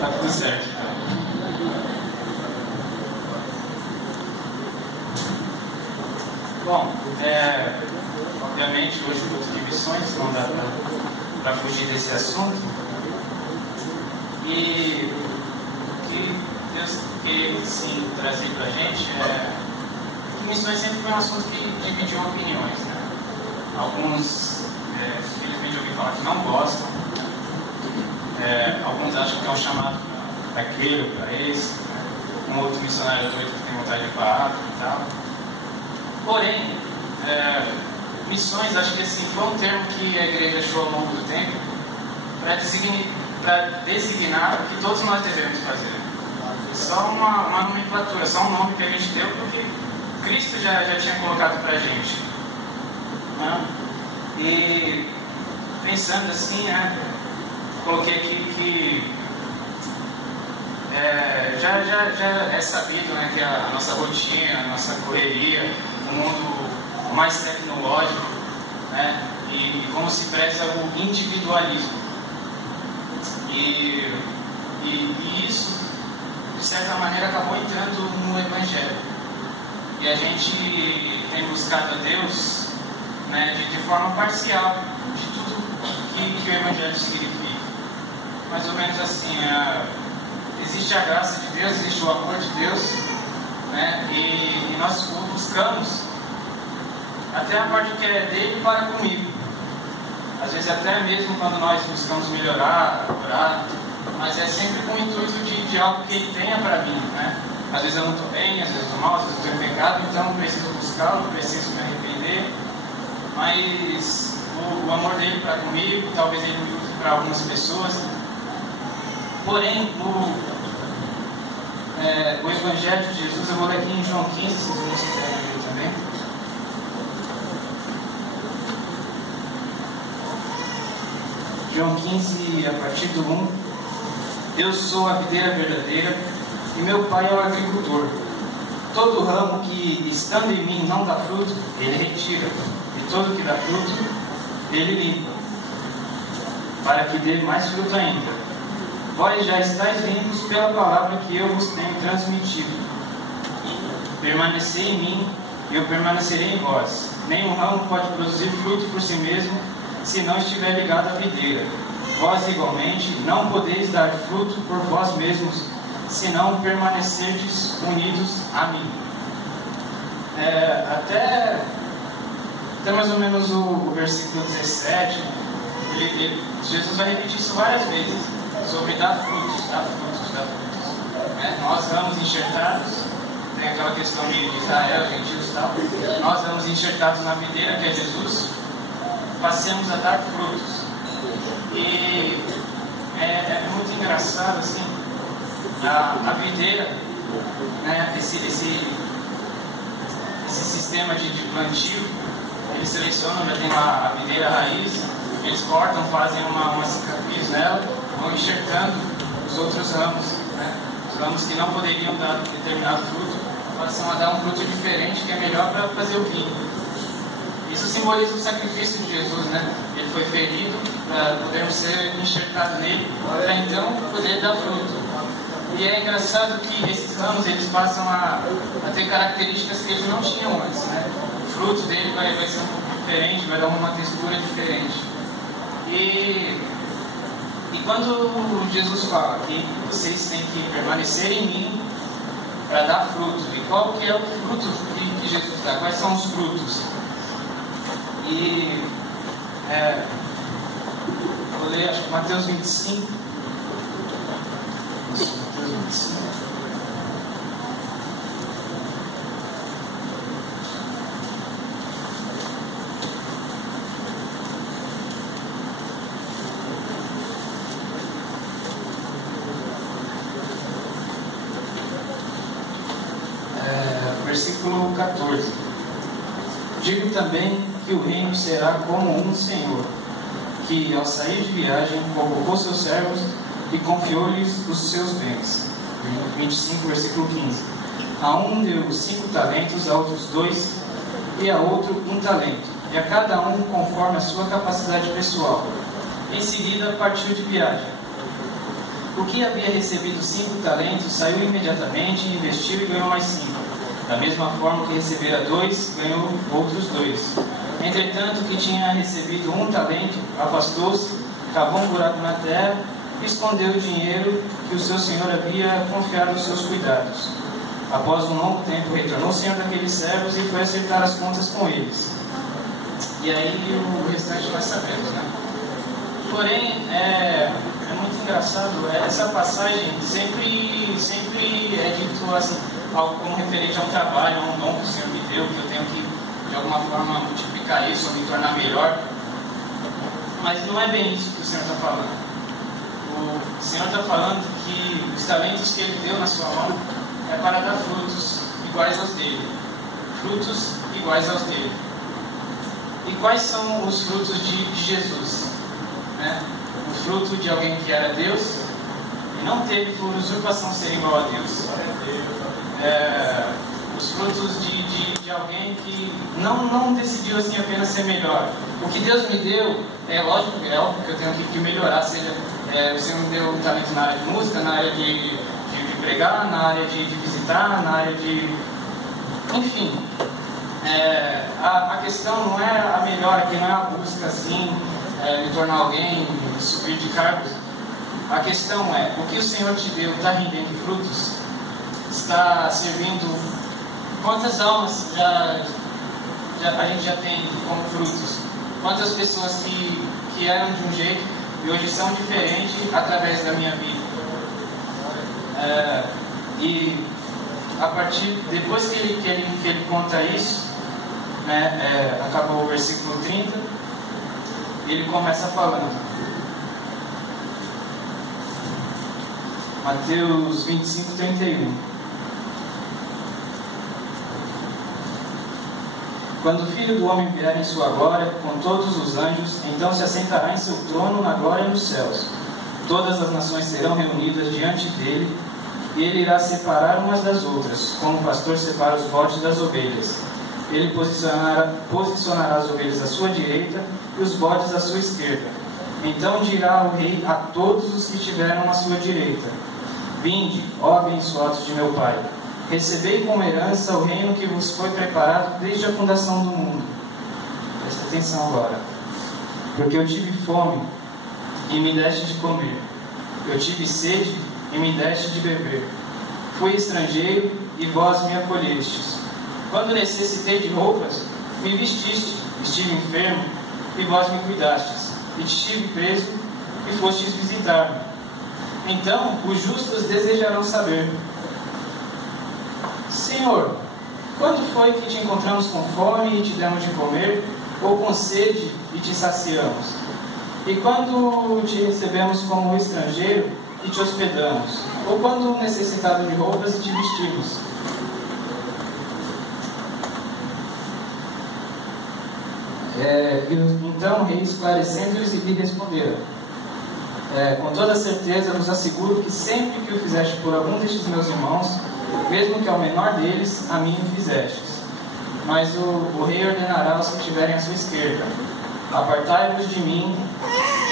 Tá tudo certo. Bom, obviamente hoje o culto de missões não dá para fugir desse assunto. E o que Deus queria sim trazer para a gente que missões sempre foi um assunto que dividiu opiniões, né? Alguns, infelizmente, eu ouvi falar que não gostam. Alguns acham que é um chamado para aquele ou para esse. Um outro missionário doido que tem vontade de ir para a África e tal. Porém, missões, acho que assim, foi um termo que a igreja achou ao longo do tempo para designar o que todos nós devemos fazer. Só uma nomenclatura, só um nome que a gente deu porque Cristo já tinha colocado para a gente. Né? E pensando assim, coloquei aqui que já é sabido, né, que a nossa rotina, a nossa correria, o mundo mais tecnológico, né, e como se preza o individualismo. E isso, de certa maneira, acabou entrando no Evangelho. E a gente tem buscado a Deus, né, de forma parcial de tudo que o Evangelho significa. Mais ou menos assim, existe a graça de Deus, existe o amor de Deus, né, e nós buscamos até a parte que é dele para comigo. Às vezes até mesmo quando nós buscamos melhorar, orar, mas é sempre com o intuito de algo que ele tenha para mim, né? Às vezes eu não estou bem, às vezes eu estou mal, às vezes eu tenho pecado, então eu preciso buscá-lo, preciso me arrepender. Mas o amor dele para comigo, talvez ele me use para algumas pessoas. Porém, o Evangelho de Jesus, eu vou ler aqui em João 15, vocês vão se ver também. João 15, a partir do 1. Eu sou a videira verdadeira e meu pai é o agricultor. Todo ramo que estando em mim não dá fruto, ele retira. E todo que dá fruto, ele limpa, para que dê mais fruto ainda. Vós já estáis limpos pela palavra que eu vos tenho transmitido. Permanecei em mim e eu permanecerei em vós. Nenhum ramo pode produzir fruto por si mesmo, se não estiver ligado à videira. Vós igualmente não podeis dar fruto por vós mesmos, se não permanecerdes unidos a mim. Até mais ou menos o versículo 17, Jesus vai repetir isso várias vezes, sobre dar frutos, dar frutos, dar frutos. Nós ramos enxertados, tem aquela questão de Israel, gentios e tal, nós ramos enxertados na videira, que é Jesus, passemos a dar frutos. E é muito engraçado assim, a videira, né, esse sistema de plantio, eles selecionam, já tem a videira raiz, eles cortam, fazem uma cicatriz nela, vão enxertando os outros ramos, né, os ramos que não poderiam dar determinado fruto, passam a dar um fruto diferente que é melhor para fazer o vinho. Isso simboliza o sacrifício de Jesus, né? Ele foi ferido para podermos ser enxertados nele, para então poder dar fruto. E é engraçado que esses ramos eles passam a ter características que eles não tinham antes, né? O fruto dele vai ser um pouco diferente, vai dar uma textura diferente. E quando Jesus fala que vocês têm que permanecer em mim para dar fruto, e qual que é o fruto que Jesus dá? Quais são os frutos? E vou ler, acho que Mateus 25. Mateus 25. Versículo 14. Digo também que o reino será como um senhor, que ao sair de viagem convocou seus servos e confiou-lhes os seus bens. 25, versículo 15. A um deu 5 talentos, a outros 2, e a outro 1 talento, e a cada um conforme a sua capacidade pessoal. Em seguida partiu de viagem. O que havia recebido 5 talentos saiu imediatamente, investiu e ganhou mais 5. Da mesma forma que recebera 2, ganhou outros 2. Entretanto, que tinha recebido 1 talento, afastou-se, cavou um buraco na terra e escondeu o dinheiro que o seu senhor havia confiado aos seus cuidados. Após um longo tempo, retornou o senhor daqueles servos e foi acertar as contas com eles. E aí o restante nós sabemos, né? Porém, é muito engraçado, essa passagem sempre é dito assim, algo como referente a um trabalho, a um dom que o Senhor me deu, que eu tenho que, de alguma forma, multiplicar isso ou me tornar melhor. Mas não é bem isso que o Senhor está falando. O Senhor está falando que os talentos que Ele deu na sua mão é para dar frutos iguais aos dele. Frutos iguais aos dele. E quais são os frutos de Jesus? Né? O fruto de alguém que era Deus e não teve por usurpação ser igual a Deus. Os frutos de alguém que não decidiu assim apenas ser melhor. O que Deus me deu, é óbvio que eu tenho que melhorar, seja o Senhor me deu um talento na área de música, na área de pregar, na área de visitar, na área de... Enfim, a questão não é a melhora aqui, não é a busca assim, me tornar alguém, subir de cargos. A questão é, o que o Senhor te deu está rendendo frutos? Está servindo... Quantas almas a gente já tem como frutos? Quantas pessoas que eram de um jeito e hoje são diferentes através da minha vida? E a partir, depois que ele conta isso, né, acabou o versículo 30, ele começa falando. Mateus 25, 31. Quando o Filho do Homem vier em sua glória, com todos os anjos, então se assentará em seu trono na glória nos céus. Todas as nações serão reunidas diante dele, e ele irá separar umas das outras, como o pastor separa os bodes das ovelhas. Ele posicionará as ovelhas à sua direita e os bodes à sua esquerda. Então dirá o rei a todos os que estiveram à sua direita: Vinde, ó abençoados de meu Pai, recebei como herança o reino que vos foi preparado desde a fundação do mundo. Presta atenção agora. Porque eu tive fome e me deste de comer. Eu tive sede e me deste de beber. Fui estrangeiro e vós me acolhestes. Quando necessitei de roupas, me vestiste. Estive enfermo e vós me cuidastes. E estive preso e fostes visitar-me. Então os justos desejarão saber: Senhor, quando foi que te encontramos com fome e te demos de comer, ou com sede e te saciamos? E quando te recebemos como estrangeiro e te hospedamos? Ou quando necessitado de roupas e te vestimos? Então o rei, esclarecendo-lhes, lhe responderam: com toda certeza vos asseguro que sempre que o fizeste por algum destes meus irmãos, mesmo que ao menor deles, a mim o fizestes. Mas o rei ordenará aos que estiverem à sua esquerda: Apartai-vos de mim,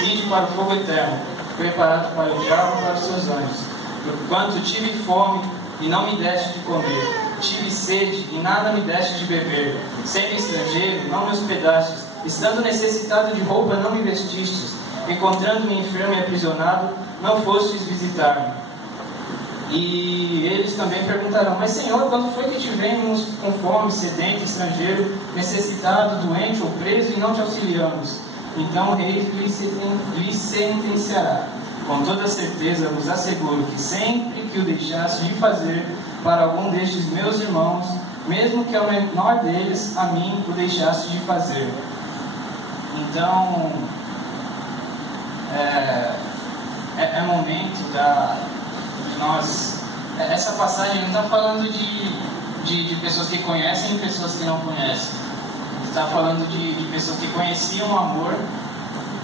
ide para o fogo eterno, preparado para o diabo e para os seus anjos. Porquanto tive fome e não me deste de comer, tive sede e nada me deste de beber, sendo estrangeiro, não me hospedastes, estando necessitado de roupa, não me vestistes, encontrando-me enfermo e aprisionado, não fostes visitar-me. E eles também perguntarão: Mas Senhor, quando foi que te vemos com fome, sedento, estrangeiro, necessitado, doente ou preso e não te auxiliamos? Então o rei lhe sentenciará: Com toda certeza vos asseguro que sempre que o deixaste de fazer para algum destes meus irmãos, mesmo que ao menor deles, a mim o deixaste de fazer. Então é momento de nós... Essa passagem não está falando de pessoas que conhecem e pessoas que não conhecem. Está falando de pessoas que conheciam o amor,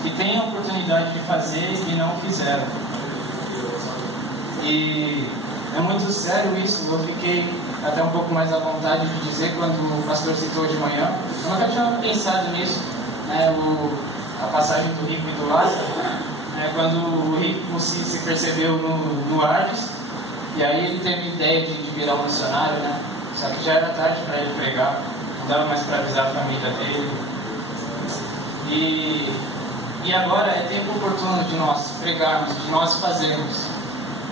que têm a oportunidade de fazer e não fizeram. E é muito sério isso. Eu fiquei até um pouco mais à vontade de dizer quando o pastor citou de manhã. Eu nunca tinha pensado nisso, a passagem do rico e do Lázaro. quando o rico se percebeu no Hades, e aí ele teve a ideia de virar um missionário, né? Só que já era tarde para ele pregar, não dava mais para avisar a família dele. E agora é tempo oportuno de nós pregarmos, de nós fazermos.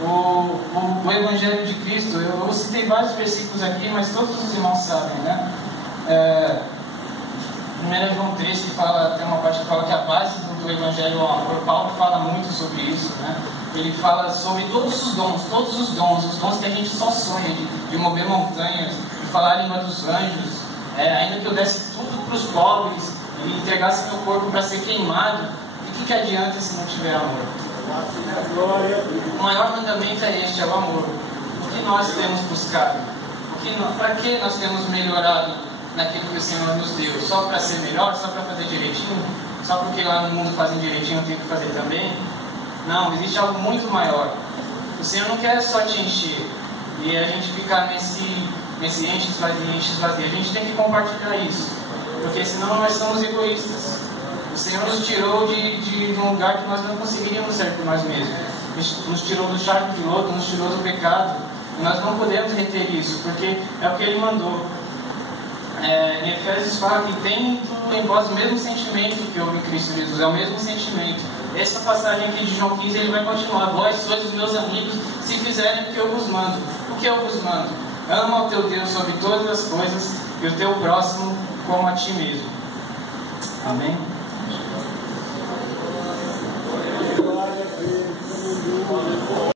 O Evangelho de Cristo, eu citei vários versículos aqui, mas todos os irmãos sabem, né? 1 João 3, que fala, tem uma parte que fala que a base do Evangelho é o amor. Paulo fala muito sobre isso, né? Ele fala sobre todos os dons que a gente só sonha, de mover montanhas, de falar a língua dos anjos, ainda que eu desse tudo para os pobres e entregasse meu corpo para ser queimado, e o que adianta se não tiver amor? O maior mandamento é este, é o amor. O que nós temos buscado? Para que nós temos melhorado naquilo que o Senhor nos deu? Só para ser melhor? Só para fazer direitinho? Só porque lá no mundo fazem direitinho, eu tenho que fazer também? Não, existe algo muito maior. O Senhor não quer só te encher e a gente ficar nesse enche, esvazia. A gente tem que compartilhar isso, porque senão nós somos egoístas. O Senhor nos tirou de um lugar que nós não conseguiríamos ser por nós mesmos. Nos tirou do charco de lodo, nos tirou do pecado. E nós não podemos reter isso, porque é o que Ele mandou. Em Efésios fala que tem em vós o mesmo sentimento que houve em Cristo Jesus. É o mesmo sentimento. Essa passagem aqui de João 15, ele vai continuar. Vós sois os meus amigos, se fizerem o que eu vos mando. O que eu vos mando? Ama o teu Deus sobre todas as coisas e o teu próximo como a ti mesmo. Amém?